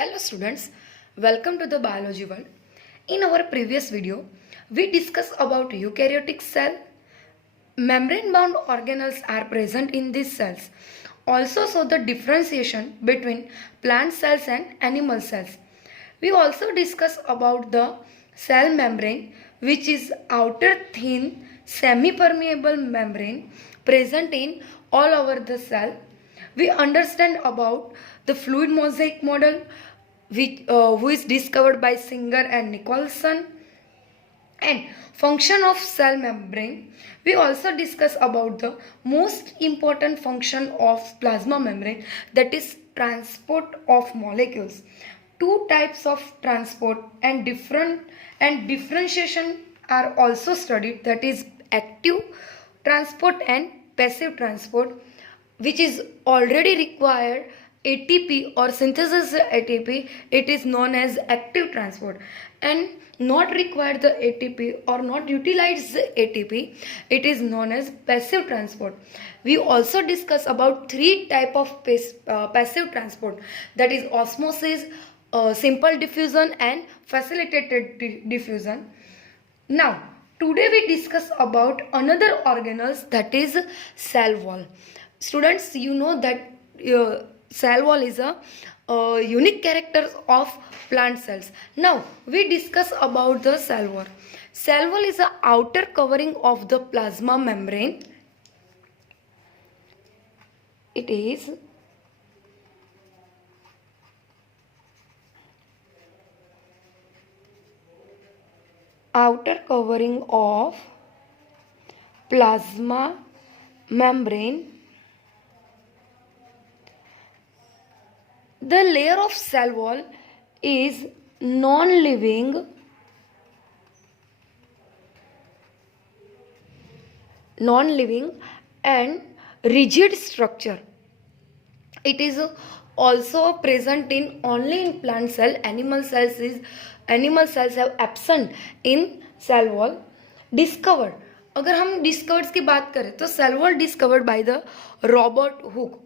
Hello students, welcome to the biology world. In our previous video, we discussed about eukaryotic cell. Membrane bound organelles are present in these cells. Also saw the differentiation between plant cells and animal cells. We also discussed about the cell membrane, which is outer thin semi-permeable membrane present in all over the cell. We understand about the fluid mosaic model, who is discovered by Singer and Nicholson, and function of cell membrane. We also discuss about the most important function of plasma membrane, that is transport of molecules. Two types of transport and differentiation are also studied, that is active transport and passive transport, which is already required ATP or synthesis ATP. It is known as active transport, and not require the ATP or not utilize the ATP, it is known as passive transport. We also discuss about three type of passive transport, that is osmosis, simple diffusion and facilitated diffusion. Now today we discuss about another organelles, that is cell wall. Students, you know that cell wall is a unique character of plant cells. Now we discuss about the cell wall. Cell wall is the outer covering of the plasma membrane. It is outer covering of plasma membrane. The layer of cell wall is non-living and rigid structure. It is also present in only in plant cell. Animal cells have absent in cell wall. Discovered, अगर हम डिस्कवर्ड्स की बात करें तो cell wall discovered by the Robert Hooke.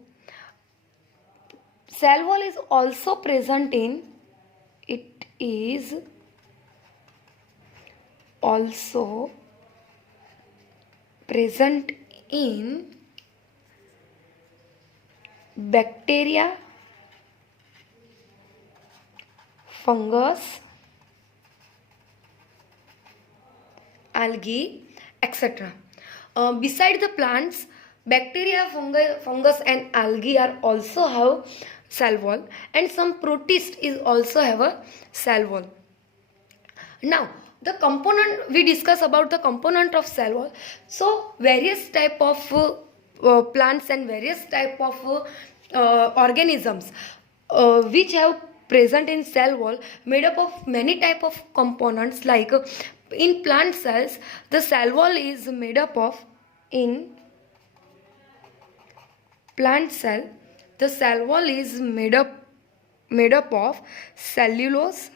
Cell wall is also present in, it is also present in bacteria, fungus, algae, etc. Beside the plants, bacteria, fungus and algae are also have cell wall, and some protists is also have a cell wall. Now the component, we discuss about the component of cell wall. So various type of plants and various type of organisms which have present in cell wall, made up of many type of components. Like in plant cells, the cell wall is made up of, in plant cell, the cell wall is made up of cellulose,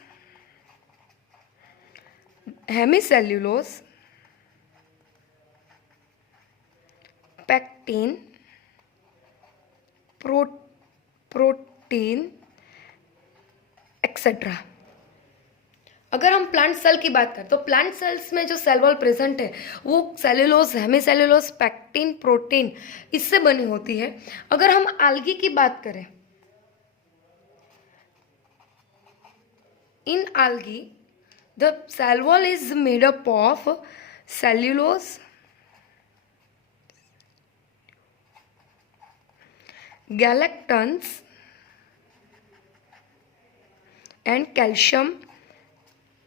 hemicellulose, pectin, protein, etc. अगर हम plant cell की बात करें तो plant cells में जो cell wall present है वो सेलुलोज, हेमीसेलुलोज, पैक्टिन, प्रोटीन इससे बनी होती है. अगर हम आल्गी की बात करें, in algae the cell wall is made up of cellulose, galactans and calcium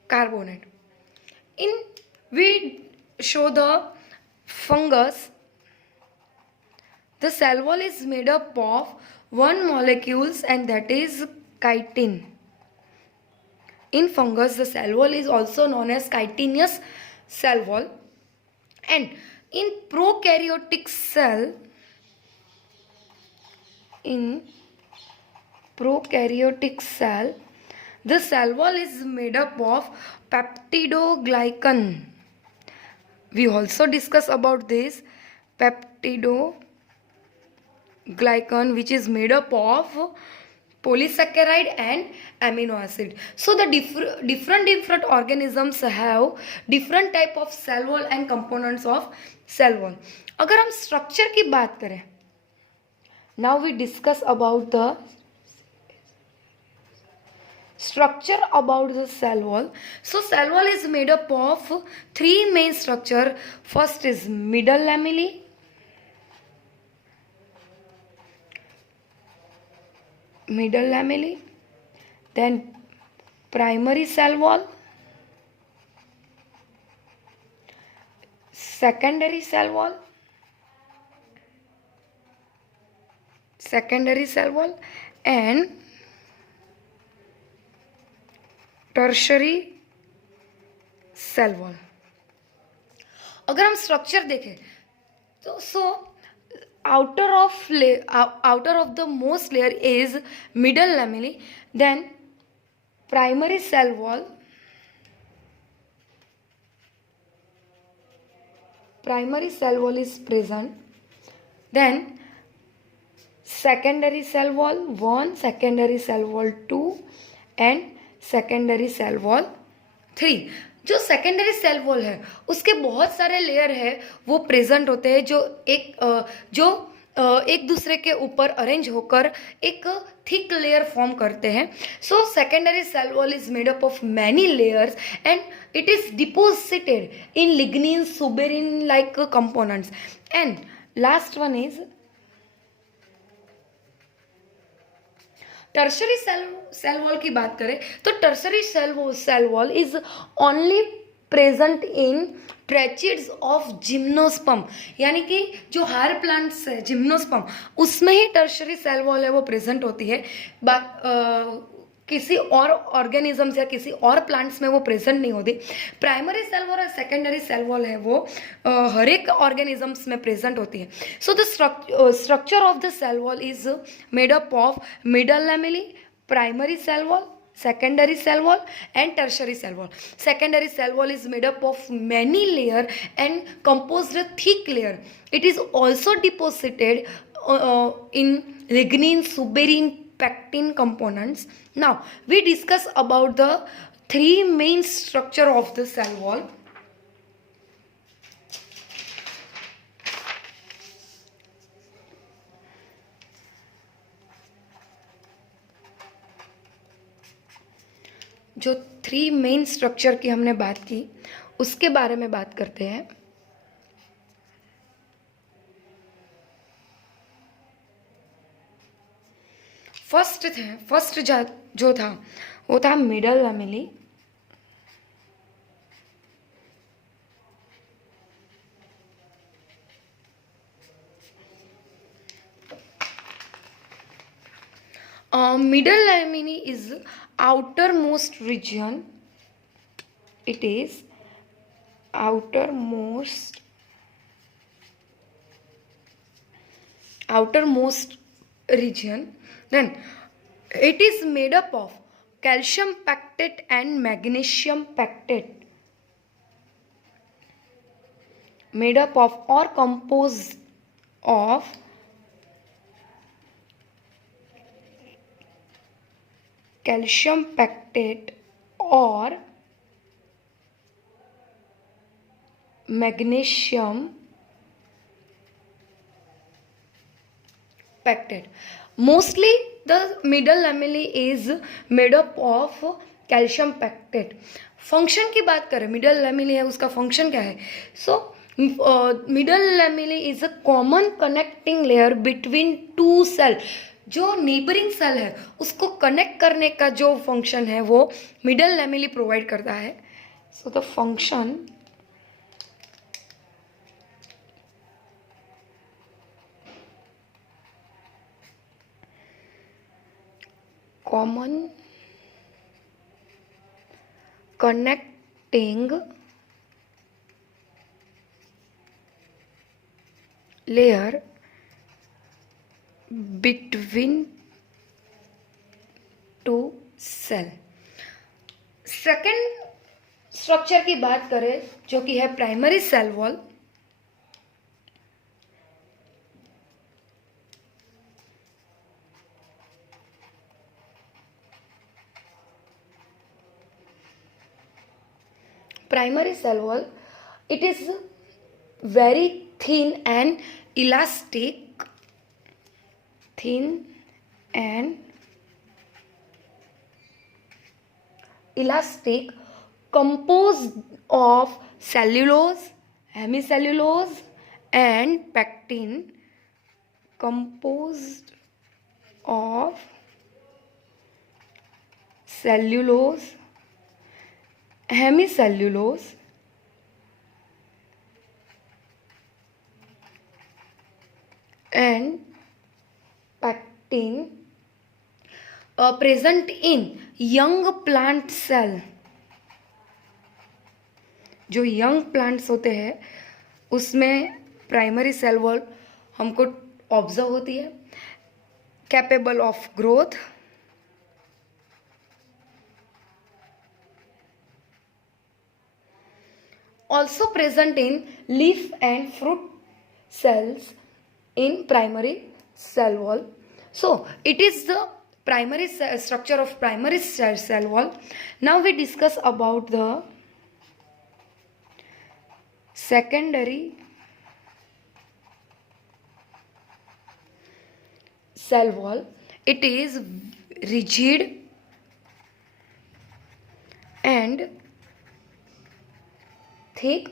carbonate. We show the fungus. The cell wall is made up of one molecules, and that is chitin. In fungus, the cell wall is also known as chitinous cell wall. And in prokaryotic cell, the cell wall is made up of peptidoglycan. We also discuss about this peptidoglycan, which is made up of polysaccharide and amino acid. So the different organisms have different type of cell wall and components of cell wall. अगर हम structure की बात करें, now we discuss about the structure about the cell wall. So cell wall is made up of three main structure. First is middle lamellae, then primary cell wall, secondary cell wall, and tertiary cell wall. अगर हम structure देखें तो outer of the most layer is middle lamellae, then primary cell wall, is present, then secondary cell wall 1, secondary cell wall 2 and secondary cell wall 3. जो secondary cell wall है उसके बहुत सारे layer है वो प्रेजेंट होते हैं जो एक दूसरे के ऊपर अरेंज होकर एक थिक लेयर फॉर्म करते हैं. So secondary cell wall is made up of many layers and it is deposited in lignin suberin like components. And last one is tertiary cell wall की बात करें तो tertiary cell wall is only present in tracheids of gymnosperm, यानी कि जो higher plants है gymnosperm उसमें ही tertiary cell wall है वो प्रेजेंट होती है. किसी और ऑर्गेनिजम्स या किसी और प्लांट्स में वो प्रेजेंट नहीं होती. प्राइमरी सेल वॉल और सेकेंडरी सेल वॉल है वो हर एक ऑर्गेनिजम्स में प्रेजेंट होती है. So the structure of the cell wall is made up of middle lamellae, primary cell wall, secondary cell wall and tertiary cell wall. Secondary cell wall is made up of many layer and composed a thick layer. It is also deposited in lignin, suberin, pectin components. Now we discuss about the three main structure of the cell wall. जो three main structure की हमने बात की उसके बारे में बात करते हैं. फर्स्ट जो था वो था middle lamellae, middle lamina is outermost region. It is outermost region. Then it is made up of calcium pectate and magnesium pectate, made up of or composed of calcium pectate or magnesium pectate. Mostly the middle lamellae is made up of calcium pectate. Function की बात करें middle lamellae है उसका function क्या है. So middle lamellae is a common connecting layer between two cell. जो neighbouring cell है उसको कनेक्ट करने का जो फंक्शन है वो मिडल लैमेली प्रोवाइड करता है. So the function common connecting layer between two cell. Second structure की बात करें जो कि है primary cell wall. primary cell wall, it is very thin and elastic, thin and elastic, composed of cellulose, hemicellulose and pectin, composed of cellulose, hemicellulose and pectin, present in young plant cell. जो young plants होते हैं उसमें primary cell wall हमको observe होती है, capable of growth, also present in leaf and fruit cells in primary cell wall. So it is the primary structure of primary cell wall. Now we discuss about the secondary cell wall. It is rigid and thick,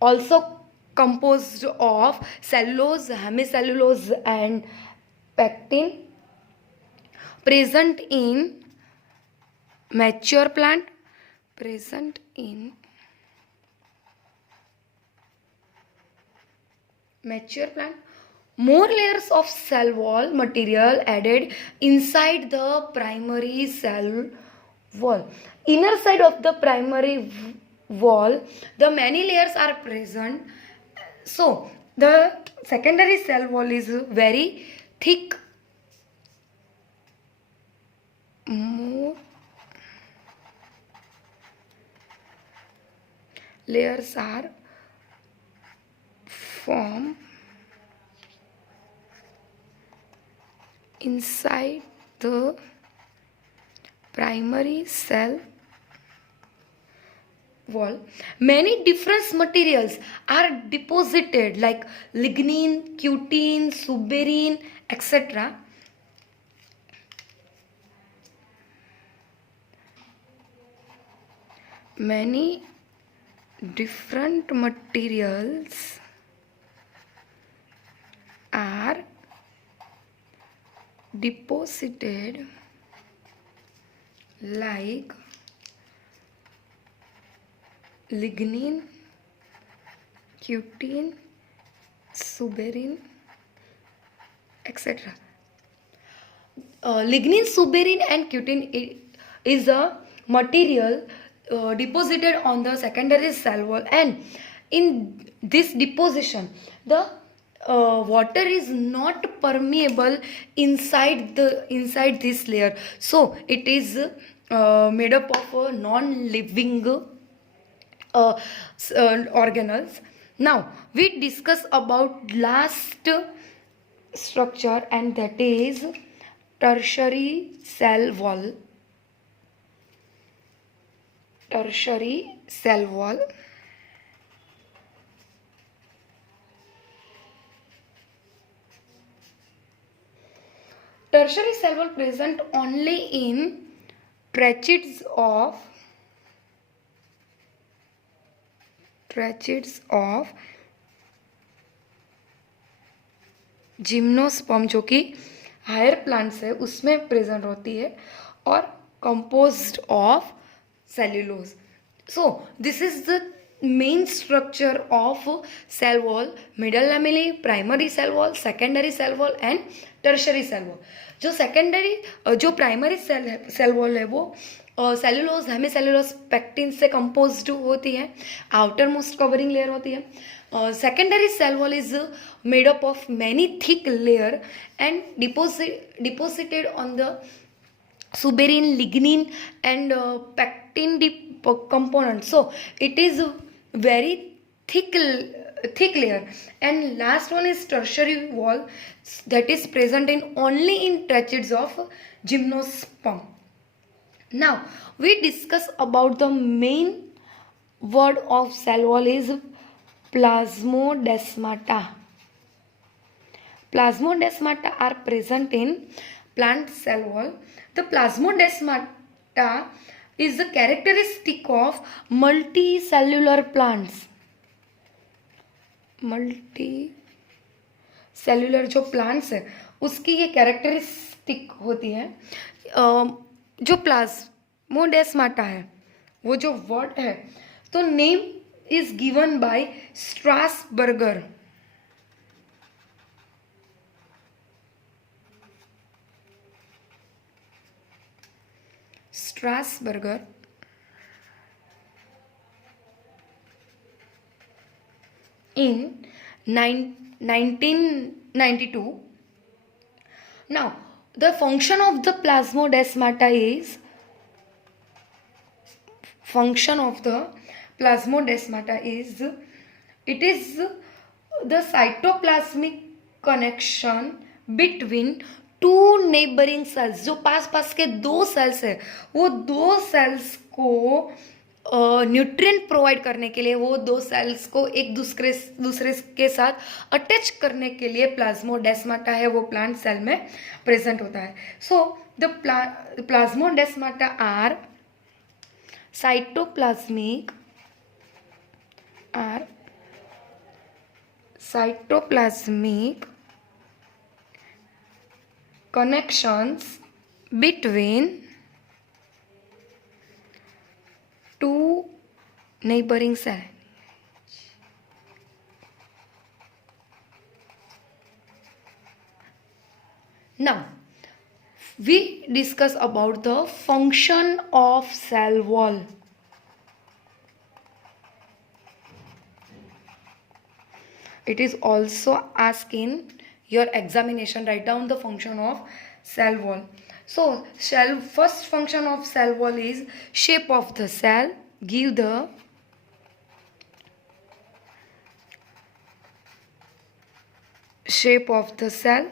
also composed of cellulose, hemicellulose and pectin, present in mature plant, present in mature plant. More layers of cell wall material added inside the primary cell wall. Inner side of the primary wall, the many layers are present. So the secondary cell wall is very thick. More layers are formed inside the primary cell wall. Many different materials are deposited like lignin, cutin, suberin, etc. Many different materials are deposited like lignin, cutin, suberin, etc. Lignin, suberin and cutin is a material deposited on the secondary cell wall, and in this deposition the water is not permeable inside this layer, so it is made up of non-living organelles. Now we discuss about last structure, and that is tertiary cell wall. Tertiary cell wall. Tertiary cell wall present only in tracheids of gymnosperm, जो कि higher plants है उसमें present होती है, और composed of cellulose. So this is the main structure of cell wall: middle lamellae, primary cell wall, secondary cell wall and tertiary cell wall. जो primary cell wall है वो सेलुलोज, हेमीसेलुलोज, पेक्टिन से composed होती है, outer most covering layer होती है. Secondary cell wall is made up of many thick layer and deposited on the suberin, lignin and pectin component. So it is very thick layer. And last one is tertiary wall, that is present in only in tracheids of gymnosperm. Now we discuss about the main word of cell wall is plasmodesmata. Plasmodesmata are present in plant cell wall. The plasmodesmata is the characteristic of multicellular plants. Multicellular जो plants है उसकी ये characteristic होती है. जो plasmodesmata है वो जो वर्ड है तो name is given by Strasburger. Strasburger in 1992. Now, the function of the plasmodesmata is it is the cytoplasmic connection between two neighbouring cells. जो पास पास के दो सेल्स है वो दो सेल्स को न्यूट्रिएंट प्रोवाइड करने के लिए, वो दो सेल्स को एक दूसरे के साथ अटैच करने के लिए प्लाज्मोडेस्माटा है वो प्लांट सेल में प्रेजेंट होता है. So the plasmodesmata are cytoplasmic connections between two neighboring cells. Now, we discuss about the function of cell wall. It is also asking your examination. Write down the function of cell wall. So first function of cell wall is shape of the cell. Give the shape of the cell.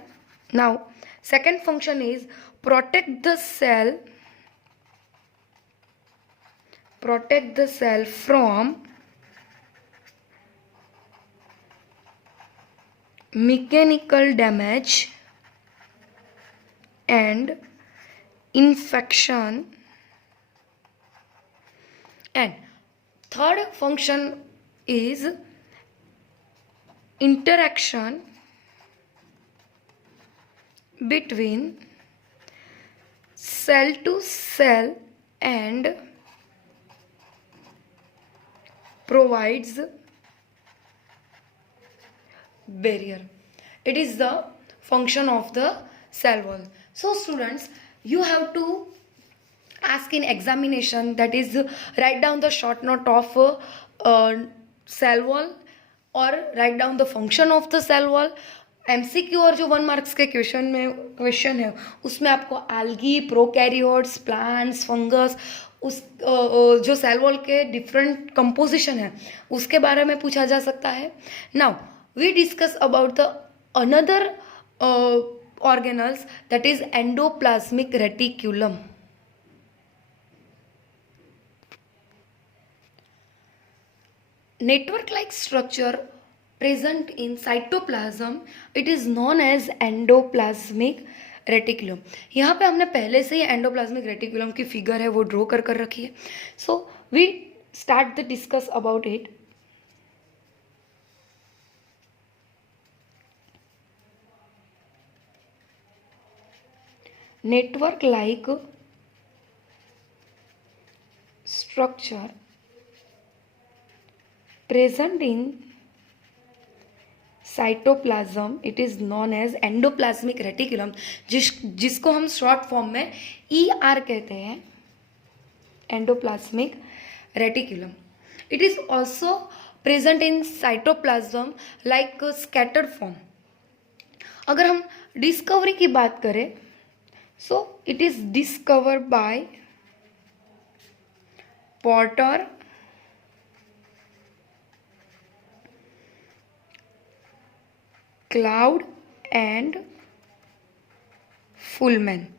Now second function is protect the cell from mechanical damage and infection. And third function is interaction between cell to cell and provides barrier. It is the function of the cell wall. So students, you have to ask in examination, that is write down the short note of cell wall or write down the function of the cell wall. MCQ और जो 1 marks के question है उसमें आपको algae, prokaryotes, plants, fungus, उस जो cell wall के different composition है उसके बारे में पूछा जा सकता है. Now we discuss about the another organelles, that is endoplasmic reticulum. Network like structure present in cytoplasm, it is known as endoplasmic reticulum. यहाँ पे हमने पहले से ही एंडोप्लाज्मिक रेटिकुलम की फिगर है वो ड्रॉ कर रखी है. So we start the discuss about it. Network like structure present in cytoplasm, it is known as endoplasmic reticulum, जिसको हम शॉर्ट फॉर्म में ER कहते हैं, endoplasmic reticulum. It is also present in cytoplasm like scattered form. अगर हम discovery की बात करें, so it is discovered by Porter, Cloud and Fullman.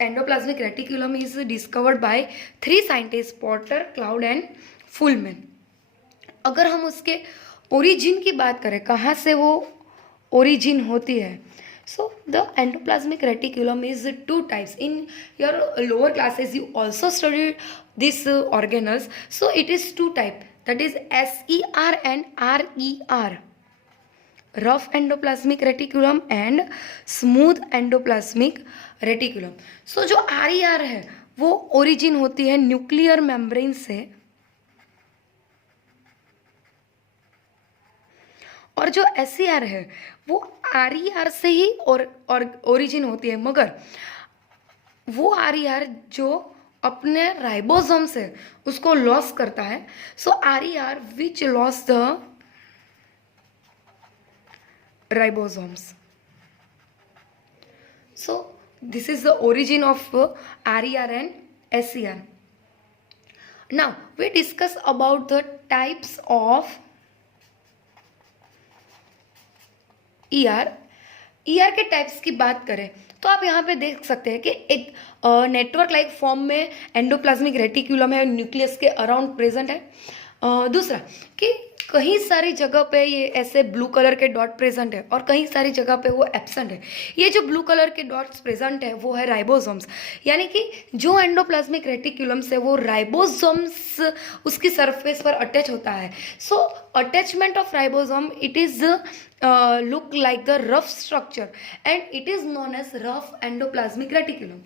Endoplasmic reticulum is discovered by 3 scientist, Porter, Cloud and Fullman. अगर हम उसके origin की बात करें, कहाँ से वो ओरिजिन होती है, so the endoplasmic reticulum is two types. In your lower classes you also studied these organelles, so it is two type, that is SER and RER, rough endoplasmic reticulum and smooth endoplasmic reticulum. so जो RER है वो origin होती है nuclear membrane से, और जो SER है वो RER से ही और ओरिजिन होती है, मगर वो RER जो अपने राइबोसोम से उसको लॉस करता है. So RER which loss the ribosomes. So this is the origin of RER and SER. Now we discuss about the types of ER के टाइप्स की बात करें तो आप यहाँ पे देख सकते हैं कि एक नेटवर्क लाइक फॉर्म में एंडोप्लाज्मिक रेटिकुलम है, न्यूक्लियस के अराउंड प्रेजेंट है. दूसरा कि कहीं सारी जगह पे ये ऐसे ब्लू कलर के डॉट प्रेजेंट है और कहीं सारी जगह पे वो एब्सेंट है. ये जो ब्लू कलर के डॉट्स प्रेजेंट है वो है राइबोसोम्स, यानी कि जो एंडोप्लाज्मिक रेटिकुलम से वो राइबोसोम्स उसकी सरफेस पर अटैच होता है. So attachment of ribosome it is look like the rough structure and it is known as rough endoplasmic reticulum.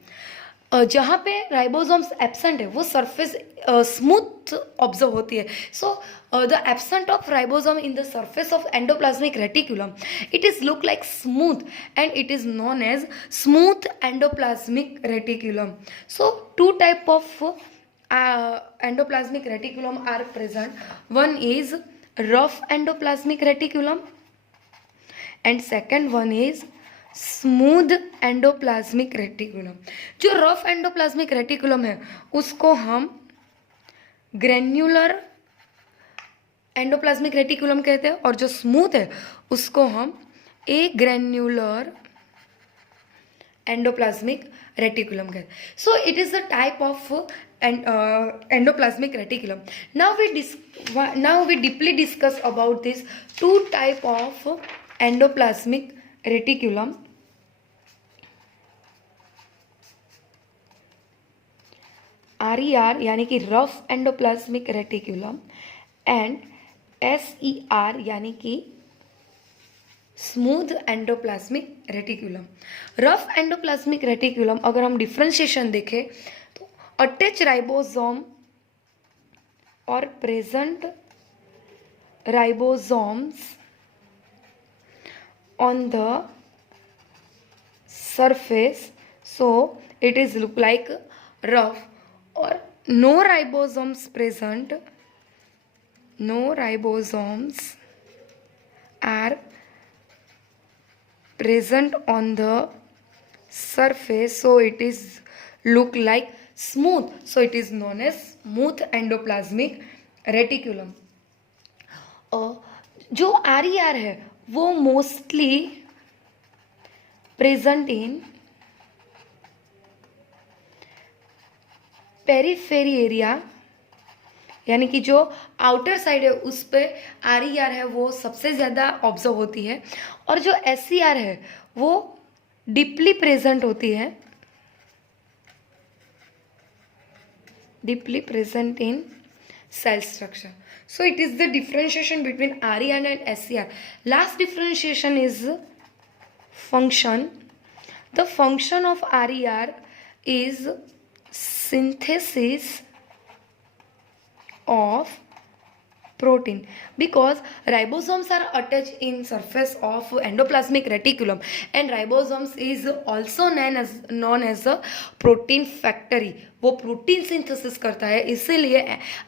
जहाँ पे राइबोसोम्स एब्सेंट है वो सरफेस स्मूथ ऑब्जर्व होती है. So the absent of ribosome in the surface of endoplasmic reticulum it is look like smooth and it is known as smooth endoplasmic reticulum. So two type of endoplasmic reticulum are present. One is rough endoplasmic reticulum and second one is smooth endoplasmic reticulum. जो rough endoplasmic reticulum है उसको हम granular endoplasmic reticulum कहते हैं और जो smooth है उसको हम ए ग्रेन्युलर एंडोप्लाज्मिक रेटिकुलम कहते हैं. So it is the type of endoplasmic reticulum. Now we deeply discuss about this two type of endoplasmic reticulum. RER यानी कि rough endoplasmic reticulum and SER यानी कि smooth endoplasmic reticulum. Rough endoplasmic reticulum अगर हम differentiation देखें तो attach ribosome और present ribosomes on the surface, so it is look like rough, or no ribosomes present, no ribosomes are present on the surface, so it is look like smooth, so it is known as smooth endoplasmic reticulum. जो RER है वो mostly present in periphery area, यानी कि जो outer side है उस पे RER है वो सबसे ज़्यादा ऑब्जर्व होती है, और जो SER है वो डीपली प्रेजेंट होती है, deeply present in cell structure. So it is the differentiation between RER and SER. Last differentiation is function. The function of RER is synthesis of protein, because ribosomes are attached in surface of endoplasmic reticulum and ribosomes is also known as a protein factory. वो protein synthesis करता है, इसीलिए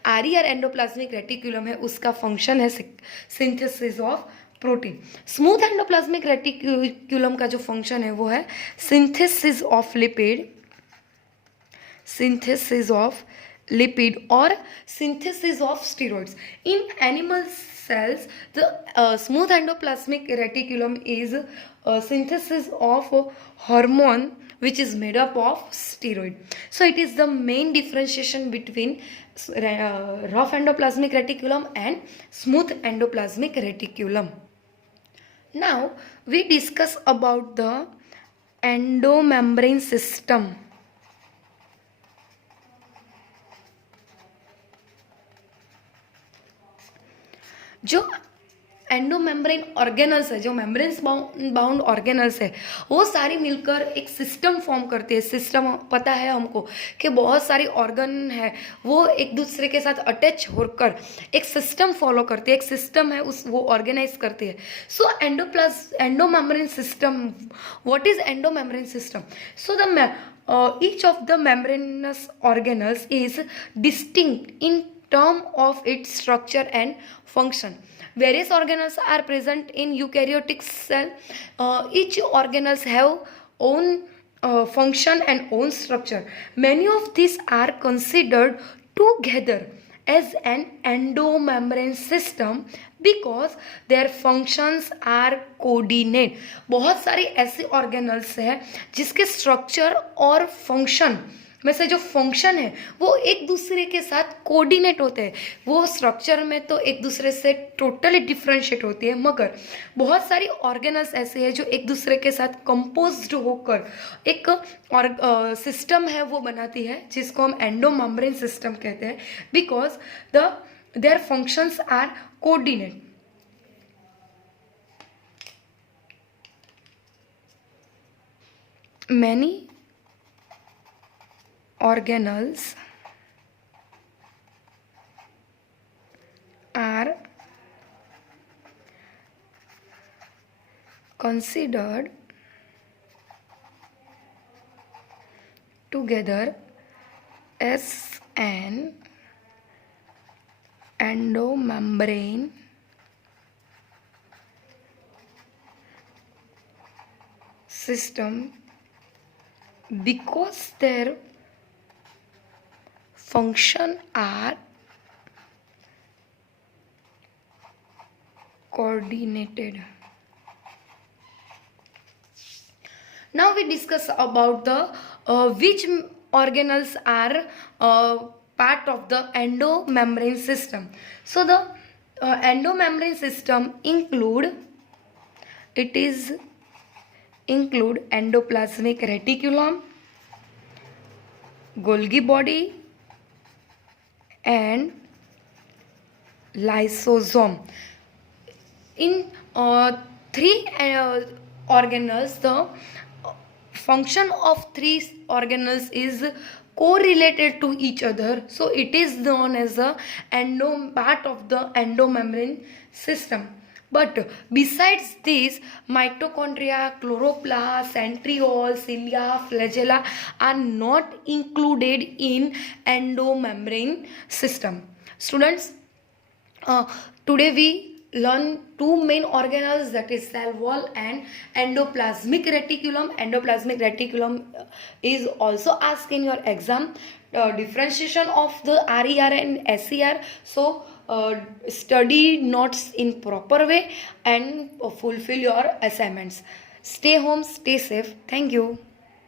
RER endoplasmic reticulum है उसका function है synthesis of protein. Smooth endoplasmic reticulum का जो function है वो है synthesis of lipid, synthesis of lipid or synthesis of steroids. In animal cells, the smooth endoplasmic reticulum is synthesis of hormone which is made up of steroid. So it is the main differentiation between rough endoplasmic reticulum and smooth endoplasmic reticulum. Now we discuss about the endomembrane system. जो endomembrane organelles है, जो membranes bound organelles है, वो सारी मिलकर एक system form करती है. सिस्टम पता है हमको कि बहुत सारी ऑर्गन है, वो एक दूसरे के साथ अटैच होकर एक सिस्टम फॉलो करती है, एक सिस्टम है उस वो ऑर्गेनाइज करती है. So endomembrane system, what is endomembrane system? So the each of the membranous organelles is distinct in term of its structure and function. Various organelles are present in eukaryotic cell. Each organelles have own function and own structure. Many of these are considered together as an endomembrane system because their functions are coordinate. बहुत सारी ऐसी organelles है जिसके structure और function में से जो function है वो एक दूसरे के साथ कोऑर्डिनेट होते हैं. वो स्ट्रक्चर में तो एक दूसरे से टोटली डिफ्रेंशिएट होती है, मगर बहुत सारी ऑर्गेनल्स ऐसे हैं जो एक दूसरे के साथ कंपोज्ड होकर एक और सिस्टम है वो बनाती है, जिसको हम एंडोमेम्ब्रेन सिस्टम कहते हैं, because their functions are coordinate. Many organelles are considered together as an endomembrane system because their function are coordinated. Now we discuss about the which organelles are part of the endomembrane system. So the endomembrane system include endoplasmic reticulum, Golgi body and lysosome. In three organelles, the function of three organelles is correlated to each other, so it is known as a part of the endomembrane system. But besides this, mitochondria, chloroplast, centriole, cilia, flagella are not included in endomembrane system. Students, today we learn two main organelles, that is cell wall and endoplasmic reticulum. Endoplasmic reticulum is also asked in your exam. Differentiation of the RER and SER. So study notes in proper way and fulfill your assignments. Stay home, stay safe. Thank you.